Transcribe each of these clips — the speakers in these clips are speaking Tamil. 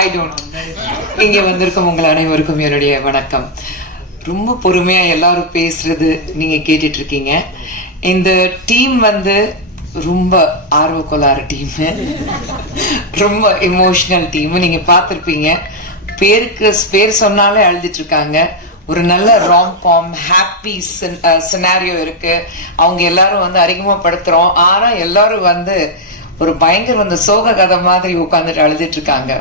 I don't. இங்க வந்திருக்கும் உங்கள் அனைவருக்கும் என்னுடைய வணக்கம். ரொம்ப பொறுமையா எல்லாரும் பேசுறது நீங்க கேட்டுட்டு இருக்கீங்க. இந்த டீம் வந்து ரொம்ப ஆர்வக்கோளாறு டீம், ரொம்ப எமோஷனல் டீம். நீங்க பார்த்துருப்பீங்க, பேர் சொன்னாலே அழுதுட்டு இருக்காங்க. ஒரு நல்ல ராம்-காம் ஹாப்பி சினாரியோ இருக்கு. அவங்க எல்லாரும் வந்து அறிமுகப்படுத்துறோம். ஆனா எல்லாரும் வந்து ஒரு பயங்கர சோக கதை மாதிரி உட்காந்துட்டு அழுதுட்டு இருக்காங்க.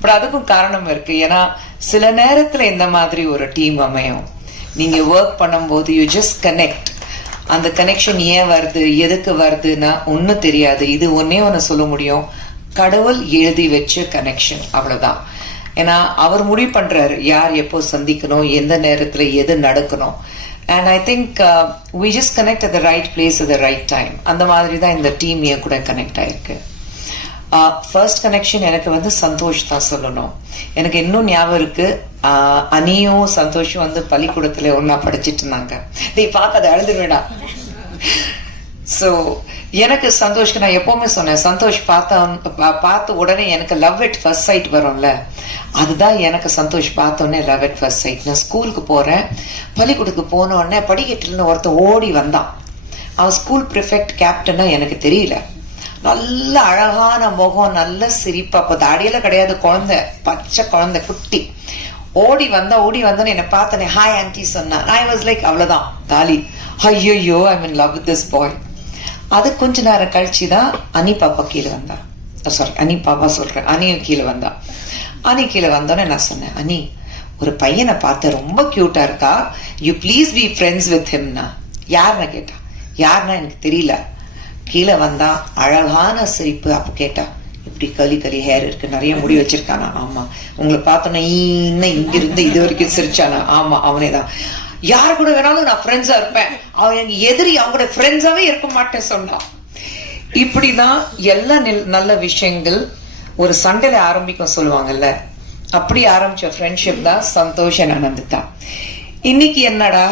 பட் அதுக்கும் காரணம் இருக்கு. ஏன்னா சில நேரத்துல இந்த மாதிரி ஒரு டீம் அமையும். நீங்க ஒர்க் பண்ணும்போது யூ ஜஸ்ட் கனெக்ட். அந்த கனெக்ஷன் ஏன் வருது, எதுக்கு வருதுன்னா ஒன்னும் தெரியாது. இது ஒன்னே ஒன்னு சொல்ல முடியும், கடவுள் எழுதி வச்ச கனெக்ஷன், அவ்வளவுதான். ஏன்னா அவர் முடிவு பண்றாரு யார் எப்போ சந்திக்கணும், எந்த நேரத்துல எது நடக்கணும். And I think we just connect at the right place at the right time. அந்த மாதிரி தான் இந்த டீம் என் கூட கனெக்ட் ஆயிருக்கு. ஃபர்ஸ்ட் கனெக்ஷன் எனக்கு வந்து சந்தோஷ் தான் சொல்லணும். எனக்கு இன்னும் ஞாபகம் இருக்கு, அனியும் சந்தோஷும் வந்து பள்ளிக்கூடத்துல ஒன்னா படிச்சிட்டு இருந்தாங்க. நீ பார்க்காத அழுதுவேடா. ஸோ எனக்கு சந்தோஷ்க்கு நான் எப்பவுமே சொன்னேன், சந்தோஷ் பார்த்த உடனே எனக்கு லவ் அட் ஃபர்ஸ்ட் சைட் வரும்ல, அதுதான் எனக்கு சந்தோஷ் பார்த்தோன்னே லவ் அட் ஃபர்ஸ்ட் சைட். நான் ஸ்கூலுக்கு போறேன், பள்ளிக்கூடத்துக்கு போன உடனே படிக்கட்டுல ஒருத்தன் ஓடி வந்தான். அவன் ஸ்கூல் ப்ரிஃபெக்ட் கேப்டனா எனக்கு தெரியல. நல்ல அழகான முகம், நல்ல சிரிப்பு. அப்ப தாடியெல்லாம் கிடையாது, குழந்தை, பச்சை குழந்தை, குட்டி. ஓடி வந்தோன்னு என்னை பார்த்தனே ஹாய் ஆன்டி சொன்னா. ஐ வாஸ் லைக் அவ்வளவுதான் தாலி, ஐயோ ஐ mean love with this boy. அது கொஞ்ச நேரம் கழிச்சு தான் அனி பாப்பா கீழே வந்தா. சாரி, அனி பாப்பா சொல்றேன், அனியும் கீழே வந்தா. அனி கீழே வந்தோன்னே நான் சொன்னேன், அனி ஒரு பையனை பார்த்து ரொம்ப கியூட்டா இருக்கா, you please be friends with ஹிம்னா. யாருன்னு கேட்டா. யாருன்னா எனக்கு தெரியல. கீழே வந்தா, அழகான சிரிப்பு. அப்ப கேட்டா, இப்படி களி ஹேர் இருக்கு, நிறைய முடி வச்சிருக்கானா. ஆமா. உங்களை பார்த்தோன்னா இன்னும் இங்கிருந்து இது வரைக்கும் சிரிச்சானா. ஆமா, அவனேதான். யாரு கூட வேணாலும் நான் ஃப்ரெண்ட்ஸா இருப்பேன், அவன் எங்க எதிரி, அவங்களோட ஃப்ரெண்ட்ஸாவே இருக்க மாட்டேன் சொன்னான். இப்படிதான் எல்லா நல்ல விஷயங்கள் ஒரு சண்டையில ஆரம்பிக்கும் சொல்லுவாங்கல்ல, அப்படி ஆரம்பிச்ச ஃப்ரெண்ட்ஷிப் தான் சந்தோஷ் ஆனந்திதா. இன்னைக்கு என்னடா,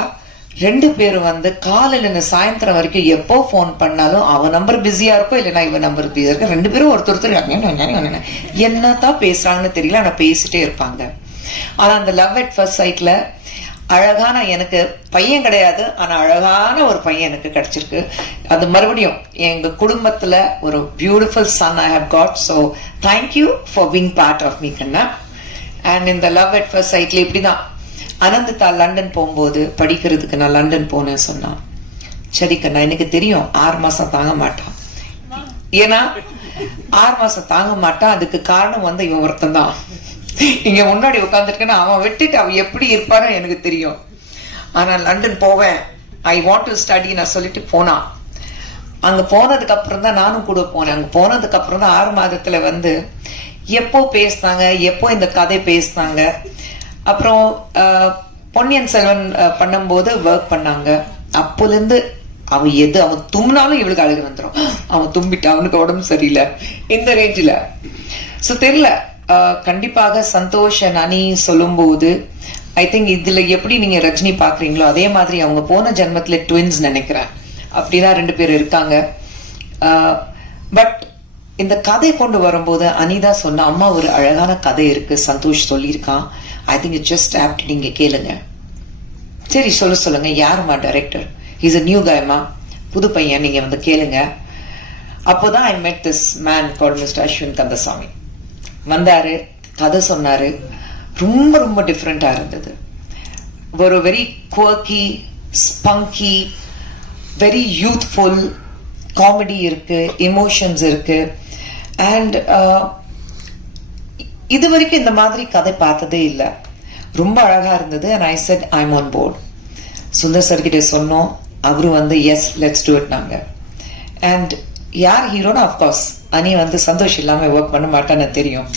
ரெண்டு பேரும் வந்து காலையில இருந்து சாயந்தரம் வரைக்கும் எப்போ போன் பண்ணாலும் அவன் நம்பர் பிஸியா இருக்கும், இல்லைன்னா இவன் நம்பர் பிஸியா இருக்கும். ரெண்டு பேரும் ஒருத்தர் என்னதான் பேசுறாங்கன்னு தெரியல, ஆனா பேசிட்டே இருப்பாங்க. ஆனா அந்த லவ் அட் ஃபர்ஸ்ட் சைட்ல அழகான, எனக்கு பையன் கிடையாது, ஆனா அழகான ஒரு பையன் எனக்கு கிடைச்சிருக்கு. அது மறுபடியும் எங்க குடும்பத்துல ஒரு beautiful son I have got. So thank you for being part of me கண்ணா. அண்ட் இந்த லவ் அட் ஃபர்ஸ்ட் சைட்ல இப்படிதான். அனந்திதா லண்டன் போகும்போது படிக்கிறதுக்கு நான் லண்டன் போனேன் சொன்னான். சரி கண்ணா, எனக்கு தெரியும் 6 மாசம் தாங்க மாட்டான். ஏன்னா 6 மாசம் தாங்க மாட்டான். அதுக்கு காரணம் வந்து இவன் ஒருத்தன் தான். இங்க முன்னாடி உட்காந்துருக்கேன்னா அவன் விட்டுட்டு அவன் எப்படி இருப்பான்னு எனக்கு தெரியும். ஆனா லண்டன் போவேன், ஐ வாண்ட் டு ஸ்டடி நான் சொல்லிட்டு போனான். அங்க போனதுக்கு அப்புறம் தான் நானும் கூட போனேன். அங்க போனதுக்கு அப்புறம் தான் 6 மாதத்துல வந்து எப்போ பேசினாங்க, எப்போ இந்த கதை பேசினாங்க. அப்புறம் பொன்னியின் செல்வன் பண்ணும்போது ஒர்க் பண்ணாங்க. அப்போல இருந்து அவன் தும்னாலும் இவளுக்கு அழுகு வந்துடும். அவன் தும்பிட்டு அவனுக்கு உடம்பு சரியில்லை, இந்த ரேஞ்சில. ஸோ தெரியல, கண்டிப்பாக சந்தோஷ் அனி சொல்லும் போது ஐ திங்க் இதுல எப்படி நீங்க ரஜினி பாக்குறீங்களோ அதே மாதிரி அவங்க போன ஜென்மத்துல ட்வின்ஸ் நினைக்கிறேன். அப்படிதான் 2 பேர் இருக்காங்க. பட் இந்த கதை கொண்டு வரும்போது அனிதா சொன்ன, அம்மா ஒரு அழகான கதை இருக்கு, சந்தோஷ் சொல்லியிருக்கான், I think it just apt, நீங்க கேளுங்க. சரி சொல்லுங்க, யாருமா டைரக்டர்? இஸ் அ நியூ கைமா, புது பையன், நீங்க வந்து கேளுங்க. அப்போதான் I met this man called mister Ashwin Kandasamy. வந்தாரு, கதை சொன்னாரு. ரொம்ப ரொம்ப டிஃப்ரெண்டா இருந்தது. ஒரு very quirky, spunky, very youthful, comedy இருக்கு, எமோஷன்ஸ் இருக்கு. அண்ட் இது வரைக்கும் இந்த மாதிரி கதை பார்த்ததே இல்லை. ரொம்ப அழகா இருந்தது. And I said I am on board. Sundar sir கிட்ட சொன்னோம், அவரு வந்து எஸ் லெட்ஸ் டூ இட் நாங்க. அண்ட் யார் ஹீரோனா, அஃப்கோர்ஸ் அனி வந்து சந்தோஷ் இல்லாம ஒர்க் பண்ண மாட்டான்னு தெரியும்.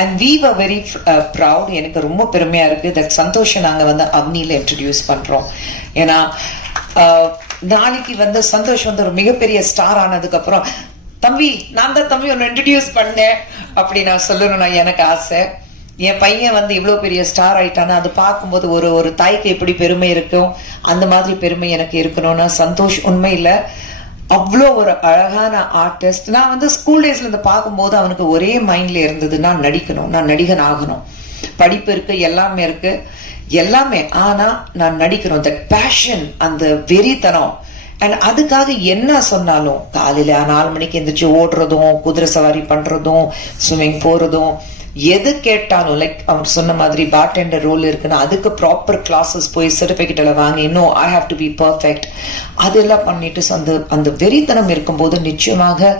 And we were very proud. எனக்கு ரொம்ப பெருமையா இருக்கு தட் சந்தோஷை நாங்க வந்து அவனில இன்ட்ரடியூஸ் பண்றோம். ஏன்னா நாளைக்கு வந்து சந்தோஷ் வந்து ஒரு மிகப்பெரிய ஸ்டார் ஆனதுக்கு அப்புறம், தம்பி நான் தான் தம்பி ஒன்னு இன்ட்ரடியூஸ் பண்ணேன் அப்படி நான் சொல்லணும்னா எனக்கு ஆசை. என் பையன் வந்து இவ்வளவு பெரிய ஸ்டார் ஆயிட்டானா அது பார்க்கும்போது ஒரு தாய்க்கு எப்படி பெருமை இருக்கும், அந்த மாதிரி பெருமை எனக்கு இருக்கணும்னா சந்தோஷ் உண்மையில அவ்வளோ ஒரு அழகான ஆர்டிஸ்ட். நான் வந்து ஸ்கூல் டேஸ்ல இருந்து பார்க்கும்போது அவனுக்கு ஒரே மைண்ட்ல இருந்தது, நான் நடிக்கணும், நான் நடிகன் ஆகணும். படிப்பு இருக்கு, எல்லாமே இருக்கு, எல்லாமே. ஆனா நான் நடிக்கணும், தட் பேஷன், அந்த வெறித்தனம். அண்ட் அதுக்காக என்ன சொன்னாலும் காலையில 4 மணிக்கு எந்திரிச்சு ஓடுறதும், குதிரை சவாரி பண்றதும், ஸ்விம்மிங் போறதும், எது கேட்டாலும், லைக் அவர் சொன்ன மாதிரி பார்டெண்டர் ரோல் இருக்குன்னா அதுக்கு ப்ராப்பர் கிளாஸஸ் போய் சர்டிபிகேட் எல்லாம் வாங்கி, இன்னும் I have to be perfect, அதெல்லாம் பண்ணிட்டு அந்த அந்த வெறித்தனம் இருக்கும்போது நிச்சயமாக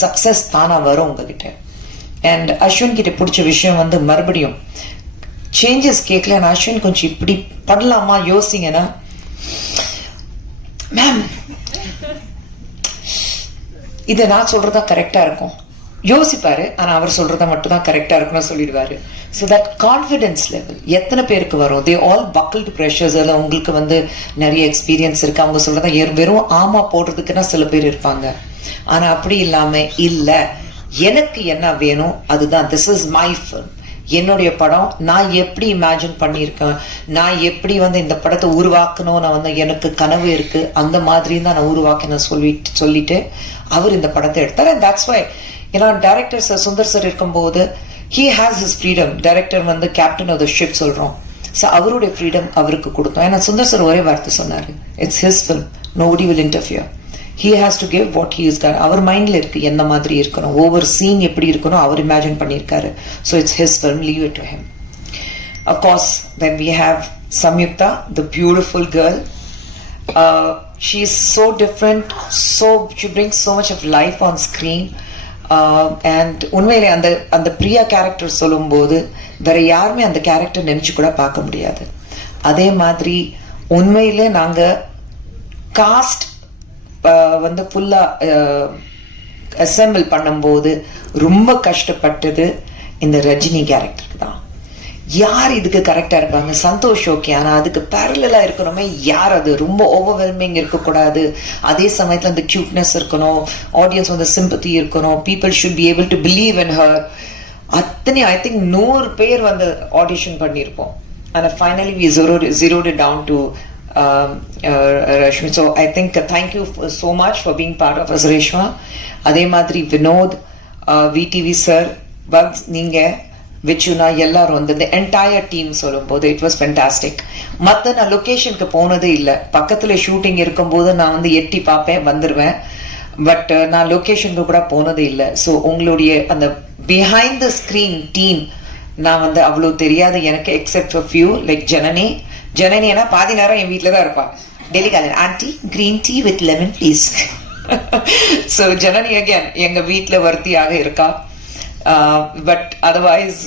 சக்சஸ் தானா வரும் உங்ககிட்ட. அண்ட் அஸ்வின் கிட்ட பிடிச்ச விஷயம் வந்து மறுபடியும் சேஞ்சஸ் கேட்கல. அஸ்வின் கொஞ்சம் இப்படி பண்ணலாமா யோசிங்கன்னா, மேம் இதை நான் சொல்றதா கரெக்டா இருக்கும் யோசிப்பாரு. ஆனா அவர் சொல்றதா மட்டும் தான் கரெக்டா இருக்குன்னு சொல்லிடுவாரு. ஸோ தட் கான்ஃபிடன்ஸ் லெவல் எத்தனை பேருக்கு வரும்? They all buckled freshers. அதில் உங்களுக்கு வந்து நிறைய எக்ஸ்பீரியன்ஸ் இருக்கு, அவங்க சொல்றதா வெறும் ஆமா போடுறதுக்குன்னா சில பேர் இருப்பாங்க. ஆனா அப்படி இல்லாம, இல்ல எனக்கு என்ன வேணும் அதுதான், திஸ் இஸ் மை ஃபில்ம், என்னுடைய படம், நான் எப்படி இமேஜின் பண்ணியிருக்கேன், நான் எப்படி வந்து இந்த படத்தை உருவாக்கணும், நான் வந்து எனக்கு கனவு இருக்கு, அந்த மாதிரி தான் நான் உருவாக்கினேன் சொல்லிட்டு அவர் இந்த படத்தை எடுத்தார். அண்ட் தட்ஸ் வை, ஏன்னா டைரக்டர் சார் சுந்தர் சார் இருக்கும்போது he has his freedom. Director வந்து கேப்டன் ஆஃப் த ஷிப் சொல்றோம். ஸோ அவருடைய ஃப்ரீடம் அவருக்கு கொடுத்தோம். ஏன்னா சுந்தர் சார் ஒரே வார்த்தை சொன்னாரு, it's his film, nobody will interfere. He has to give what he is done. அவர் மைண்ட்ல இருக்கு என்ன மாதிரி இருக்கணும், ஒவ்வொரு சீன் எப்படி இருக்கணும் அவர் இமேஜின் பண்ணியிருக்காரு. So it's his film, leave it to him. Of course, then we have Samyukta, the beautiful girl. She is so different, she brings so much of life on screen. And உண்மையிலே அந்த அந்த பிரியா கேரக்டர் சொல்லும்போது வேற யாருமே அந்த கேரக்டர் நினைச்சு கூட பார்க்க முடியாது. அதே மாதிரி உண்மையிலே நாங்க காஸ்ட் வந்து ஃபுல்லா அசெம்பிள் பண்ணும்போது ரொம்ப கஷ்டப்பட்டது இந்த ரஜினி கேரக்டருக்கு தான். யார் இதுக்கு கரெக்டா இருப்பாங்க? சந்தோஷ் ஓகே, ஆனா அதுக்கு பேரலா இருக்கணுமே யார்? அது ரொம்ப ஓவர்வெல்மிங் இருக்கக்கூடாது, அதே சமயத்துல அந்த கியூட்னஸ் இருக்கணும், ஆடியன்ஸ் வந்து சிம்பத்தி இருக்கணும், people should be able to believe in her. அத்தனை ஐ திங்க் 100 பேர் வந்து ஆடிஷன் பண்ணியிருப்போம். ஆனா finally we zeroed it down to Rashmi. So I think thank you so much for being part of us, Reshma. அதே மாதிரி வினோத், விடிவி சார், பக்ஸ், நீங்க, விச்சுனா, எல்லாரும் வந்து இந்த என்டையர் டீம் சொல்லும்போது இட் வாஸ் ஃபென்டாஸ்டிக். மற்ற நான் லொக்கேஷனுக்கு போனதே இல்லை. பக்கத்துல ஷூட்டிங் இருக்கும்போது நான் வந்து எட்டி பார்ப்பேன், வந்துடுவேன். பட் நான் லொக்கேஷனுக்கு கூட போனதே இல்லை. ஸோ உங்களுடைய அந்த பிஹைண்ட் த ஸ்கிரீன் டீம் நான் வந்து அவ்வளோ தெரியாது எனக்கு, except for few like Janani. ஜனனினா பாதி நேரம் என் வீட்டில் தான் இருப்பான். டெய்லி காலையில் aunty green tea with lemon please. So Janani again எங்க வீட்டில் வர்த்தியாக இருக்கா. பட் அதர்வைஸ்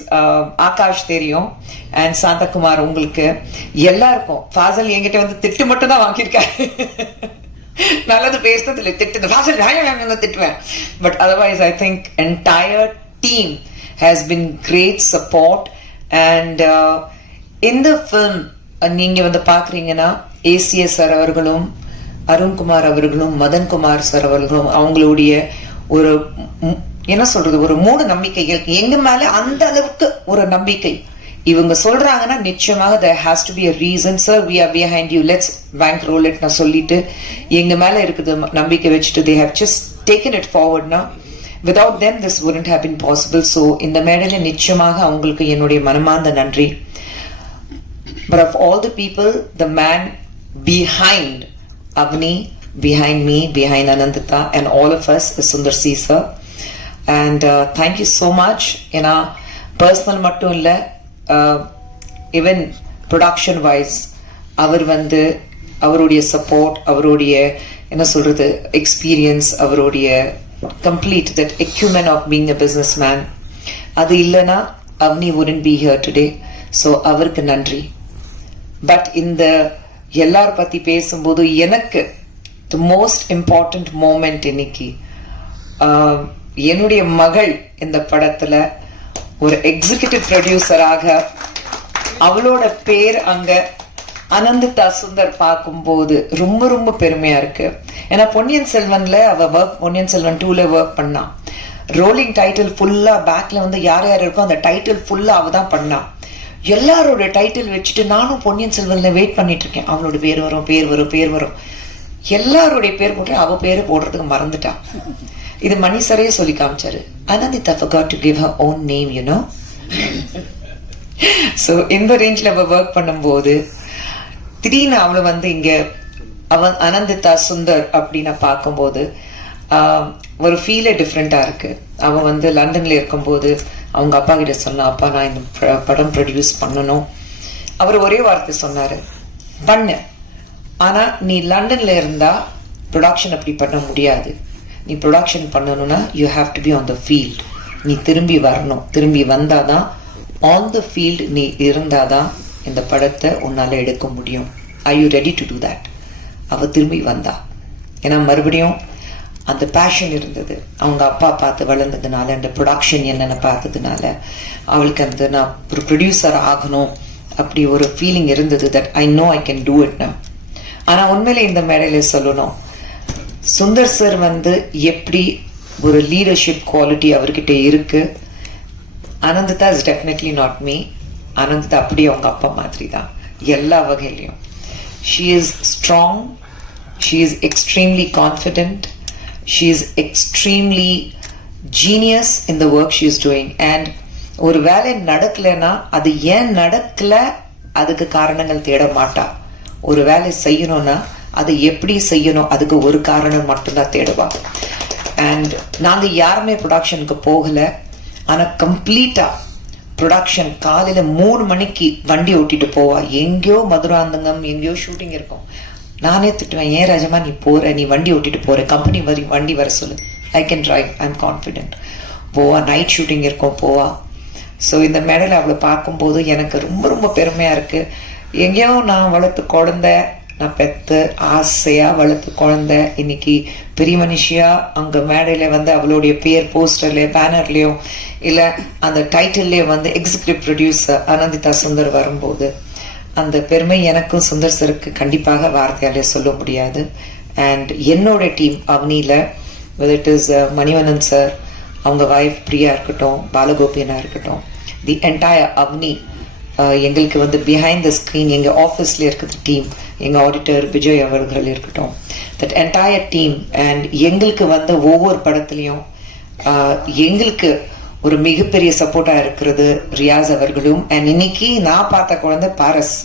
ஆகாஷ் தெரியும், அண்ட் சாந்தகுமார் உங்களுக்கு எல்லாருக்கும். ஃபாசல் என்கிட்ட வந்து திட்டு மட்டும் தான் வாங்கியிருக்காரு, நல்லது பேசுறது இல்லை, திட்டு ஃபாசல் திட்டுவேன். But otherwise I think entire team has been great support. And இந்த ஃபில்ம் நீங்க வந்து பாக்குறீங்கன்னா ஏசிஎஸ் சார் அவர்களும், அருண்குமார் அவர்களும், மதன்குமார் சார் அவர்களும், அவங்களுடைய ஒரு என்ன சொல்றது, ஒரு மூட நம்பிக்கைகள் எங்க மேல அந்த அளவுக்கு ஒரு நம்பிக்கை இவங்க சொல்றாங்கன்னா நிச்சயமாக there has to be a reason. Sir, we are behind you, let's bankroll it நான் சொல்லிட்டு எங்க மேல இருக்குது நம்பிக்கை வச்சுட்டு they have just taken it forward now. Without them this wouldn't have been possible. So இந்த மேடையில நிச்சயமாக அவங்களுக்கு என்னுடைய மனமார்ந்த நன்றி. But of all the people, the man behind Avni, behind me, behind Anandita and all of us is Sundar C sir. And thank you so much. ஏன்னா பர்சனல் மட்டும் இல்லை, ஈவன் ப்ரொடக்ஷன் வைஸ் அவர் வந்து அவருடைய சப்போர்ட், அவருடைய என்ன சொல்றது எக்ஸ்பீரியன்ஸ், அவருடைய complete that acumen of being a business man, அது இல்லைன்னா Avni wouldn't be here today. So அவருக்கு நன்றி. பட் இந்த எல்லாரும் பத்தி பேசும்போது எனக்கு தி மோஸ்ட் இம்பார்ட்டன்ட் மூமெண்ட் இன்னைக்கு என்னுடைய மகள் இந்த படத்துல ஒரு எக்ஸிகியூட்டிவ் ப்ரொடியூசராக, அவளோட பேர் அங்க அனந்திதா சுந்தர் பார்க்கும்போது ரொம்ப ரொம்ப பெருமையா இருக்கு. ஏன்னா பொன்னியின் செல்வன்ல அவ பொன்னியின் செல்வன் 2ல ஒர்க் பண்ணா. ரோலிங் டைட்டில் ஃபுல்லா பேக்ல வந்து யார் யார் இருக்கோ அந்த டைட்டில் ஃபுல்லா அவ தான் பண்ணா. எல்லாரோட டைட்டில் வச்சுட்டு நானும் பொன்னியின் செல்வன்ல வெயிட் பண்ணிட்டு இருக்கேன், அவளோட பேர் வரும் பேர் வரும் பேர் வரும். எல்லாருடைய பேர் போட்டு அவ பேரு போடுறதுக்கு மறந்துட்டா. இது மணி சரையே சொல்லி காமிச்சாரு. Anandita forgot to give her own name, you know. So இந்த ரேஞ்சில் அவ ஒர்க் பண்ணும்போது திடீர்னு அவளை வந்து இங்க அவன் அனந்திதா சுந்தர் அப்படின்னு பார்க்கும்போது ஒரு ஃபீலே டிஃப்ரெண்டா இருக்கு. அவன் வந்து லண்டன்ல இருக்கும்போது அவங்க அப்பா கிட்ட சொன்னா, அப்பா நான் இந்த படம் ப்ரொடியூஸ் பண்ணணும். அவர் ஒரே வார்த்தை சொன்னாரு, பண்ணு, ஆனா நீ லண்டன்ல இருந்தா ப்ரொடக்ஷன் அப்படி பண்ண முடியாது. நீ ப்ரொடக்ஷன் பண்ணணும்னா you have to be on the field. நீ திரும்பி வரணும். திரும்பி வந்தாதான், ஆன் த ஃபீல்ட் நீ இருந்தாதான் இந்த படத்தை உன்னால எடுக்க முடியும். Are you ready to do that? அவ திரும்பி வந்தா. ஏன்னா மறுபடியும் அந்த பேஷன் இருந்தது. அவங்க அப்பா பார்த்து வளர்ந்ததுனால, அந்த ப்ரொடக்ஷன் என்னென்ன பார்த்ததுனால அவளுக்கு அந்த நான் ஒரு ப்ரொடியூசர் ஆகணும் அப்படி ஒரு ஃபீலிங் இருந்தது. That I know I can do it. ஆனா உண்மையில இந்த மேடையில சொல்லணும், சுந்தர் சார் வந்து எப்படி ஒரு லீடர்ஷிப் குவாலிட்டி அவர்கிட்ட இருக்கு. Ananditha is definitely not me. Ananditha அப்படியே அவங்க அப்பா மாதிரி தான் எல்லா வகையிலையும். She is strong, she is extremely confident, she is extremely genius in the work she is doing. And ஒரு வேலை நடக்கலைன்னா அது ஏன் நடக்கல அதுக்கு காரணங்கள் தேட மாட்டா. ஒரு வேலை செய்யணும்னா அதை எப்படி செய்யணும் அதுக்கு ஒரு காரணம் மட்டும்தான் தேடுவா. அண்ட் நாங்க யாருமே ப்ரொடக்ஷனுக்கு போகல. ஆனா கம்ப்ளீட்டா ப்ரொடக்ஷன் காலையில 3 மணிக்கு வண்டி ஓட்டிட்டு போவா. எங்கேயோ மதுராந்தகம் எங்கேயோ ஷூட்டிங் இருக்கும். நானே திட்டுவேன், ஏன் ராஜமா நீ போற, நீ வண்டி ஓட்டிட்டு போற, கம்பெனி வண்டி வர சொல்லு, I can drive, I am confident. போவா. நைட் ஷூட்டிங் இருக்கும், போவா. ஸோ இந்த மேடையில் அவளை பார்க்கும்போது எனக்கு ரொம்ப ரொம்ப பெருமையா இருக்கு. எங்கேயோ நான் வளர்த்து குழந்தை, நான் பெத்து ஆசையா வளர்த்து குழந்தை இன்னைக்கு பெரிய மனுஷியா அங்க மேடையில வந்து அவளுடைய பேர் போஸ்டர்லயோ பேனர்லயோ இல்ல அந்த டைட்டில்லயே வந்து எக்ஸிகியூட்டிவ் ப்ரொடியூசர் அனந்திதா சுந்தர் வரும்போது அந்த பெருமை எனக்கும் சுந்தர் சருக்கு கண்டிப்பாக வார்த்தையாலே சொல்ல முடியாது. அண்ட் என்னோட டீம் அவனில, இட் இஸ் மணிவண்ணன் சார், அவங்க வைஃப் பிரியா இருக்கட்டும், பாலகோபியனா இருக்கட்டும், தி என்டையர் அவனி, எங்களுக்கு வந்து பிஹைண்ட் த ஸ்க்ரீன் எங்க ஆஃபீஸ்ல இருக்கிற டீம், எங்க ஆடிட்டர் விஜய் அவர்கள் இருக்கட்டும், தட் என்டையர் டீம். அண்ட் எங்களுக்கு வந்து ஒவ்வொரு படத்துலையும் எங்களுக்கு ஒரு மிகப்பெரிய சப்போர்ட்டா இருக்கிறது ரியாஸ் அவர்களும். அண்ட் இன்னைக்கு நான் பார்த்த குழந்தை பாரஸ்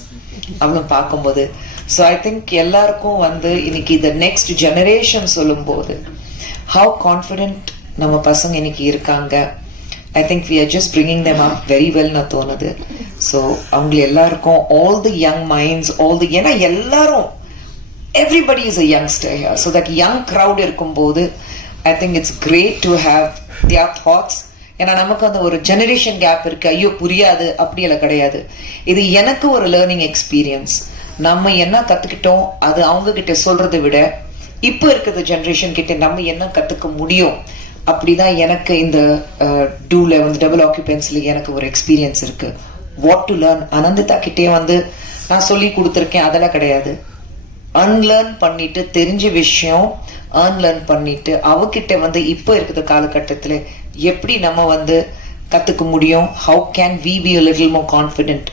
அவளும் பார்க்கும்போது, ஸோ ஐ திங்க் எல்லாருக்கும் வந்து இன்னைக்கு இந்த நெக்ஸ்ட் ஜெனரேஷன் சொல்லும் போது ஹவு கான்ஃபிடென்ட் நம்ம பசங்க இன்னைக்கு இருக்காங்க. I think we are just bringing them up very well na thonudhu. So avanga ellarkum all the young minds, all the ena ellarum, everybody is a youngster here. So that young crowd irkumbodhu I think it's great to have their thoughts. ஏன்னா நமக்கு அந்த ஒரு ஜெனரேஷன் கேப் இருக்கு. ஐயோ புரியாது அப்படி எல்லாம் கிடையாது. இது எனக்கு ஒரு லேர்னிங் எக்ஸ்பீரியன்ஸ். நம்ம என்ன கத்துக்கிட்டோம் அது அவங்க கிட்ட சொல்றதை விட இப்போ இருக்கிற ஜெனரேஷன் கிட்ட நம்ம என்ன கத்துக்க முடியும் அப்படிதான் எனக்கு இந்த டூல வந்து டபுள் ஆக்குபென்சில எனக்கு ஒரு எக்ஸ்பீரியன்ஸ் இருக்கு. What to learn. அனந்திதா கிட்டே வந்து நான் சொல்லி கொடுத்துருக்கேன் அதெல்லாம் கிடையாது. அன்லேர்ன் பண்ணிட்டு தெரிஞ்ச விஷயம் அன்லேர்ன் பண்ணிட்டு அவகிட்ட வந்து இப்போ இருக்கிற காலகட்டத்துல எப்படி நம்ம வந்து கத்துக்க முடியும். How can we be a little more confident.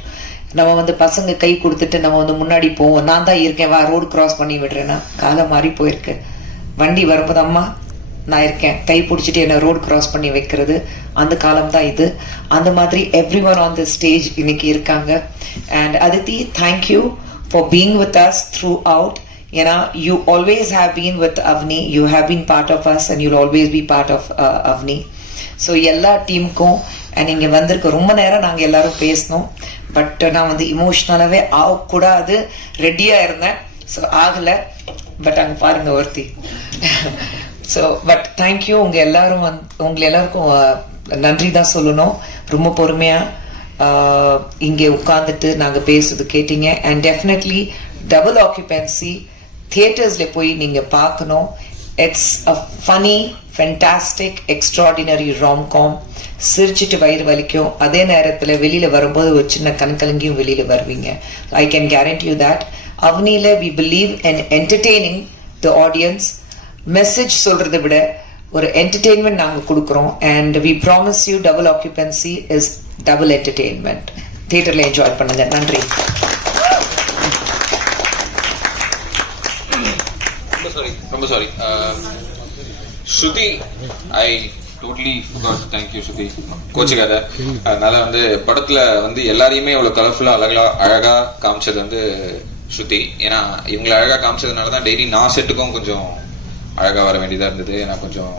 நம்ம வந்து பசங்க கை கொடுத்துட்டு நம்ம வந்து முன்னாடி போவோம், நான் தான் இருக்கேன் வா ரோடு கிராஸ் பண்ணி விடுறேன்னா காலம் மாறி போயிருக்கு. வண்டி வரும்போது அம்மா நான் இருக்கேன் கை பிடிச்சிட்டு என்ன ரோடு கிராஸ் பண்ணி வைக்கிறது அந்த காலம் தான் இது. அந்த மாதிரி every one on the stage இன்னைக்கு இருக்காங்க. And Aditi, thank you for being with us throughout. ஏன்னா you always have been with Avni, you have been part of us and you'll always be part of Avni. So எல்லா டீமுக்கும் அண்ட் இங்கே வந்திருக்க ரொம்ப நேரம் நாங்கள் எல்லாரும் பேசணும். பட் நான் வந்து இமோஷ்னலாகவே ஆகக்கூடாது ரெடியாக இருந்தேன். ஸோ ஆகலை. பட் அங்கே பாருங்க ஒருத்தி. So but thank you. உங்கள் எல்லாரும் உங்களை எல்லாருக்கும் நன்றி தான் சொல்லணும். ரொம்ப பொறுமையாக இங்கே உட்காந்துட்டு நாங்கள் பேசுறது கேட்டீங்க. அண்ட் டெஃபினெட்லி டபுள் ஆக்குபென்சி தியேட்டர்ஸில் போய் நீங்கள் பார்க்கணும். It's a funny fantastic extraordinary romcom. சிரிச்சிட்டு வயிறு வலிக்கும், அதே நேரத்தில் வெளியில் வரும்போது ஒரு சின்ன கண்கலங்கியும் வெளியில் வருவீங்க. I can guarantee you that. அவனியில் we believe in entertaining the audience. Message சொல்றதை விட ஒரு என்டர்டெயின்மெண்ட் நாங்கள் கொடுக்குறோம். And we promise you double occupancy is double entertainment. தியேட்டரில் என்ஜாய் பண்ணுங்க. நன்றி. ரொம்ப sorry. Shruti, I totally forgot to thank you Shruti, கோச்சுக்காத. அதனால வந்து படத்துல வந்து எல்லாரையுமே இவ்வளவு கலர்ஃபுல்லா அழகா காமிச்சது வந்து ஸ்ருதி. ஏன்னா இவங்களை அழகா காமிச்சதுனால தான் டெய்லி நான் செட்டுக்கும் கொஞ்சம் அழகா வர வேண்டியதா இருந்தது. நான் கொஞ்சம்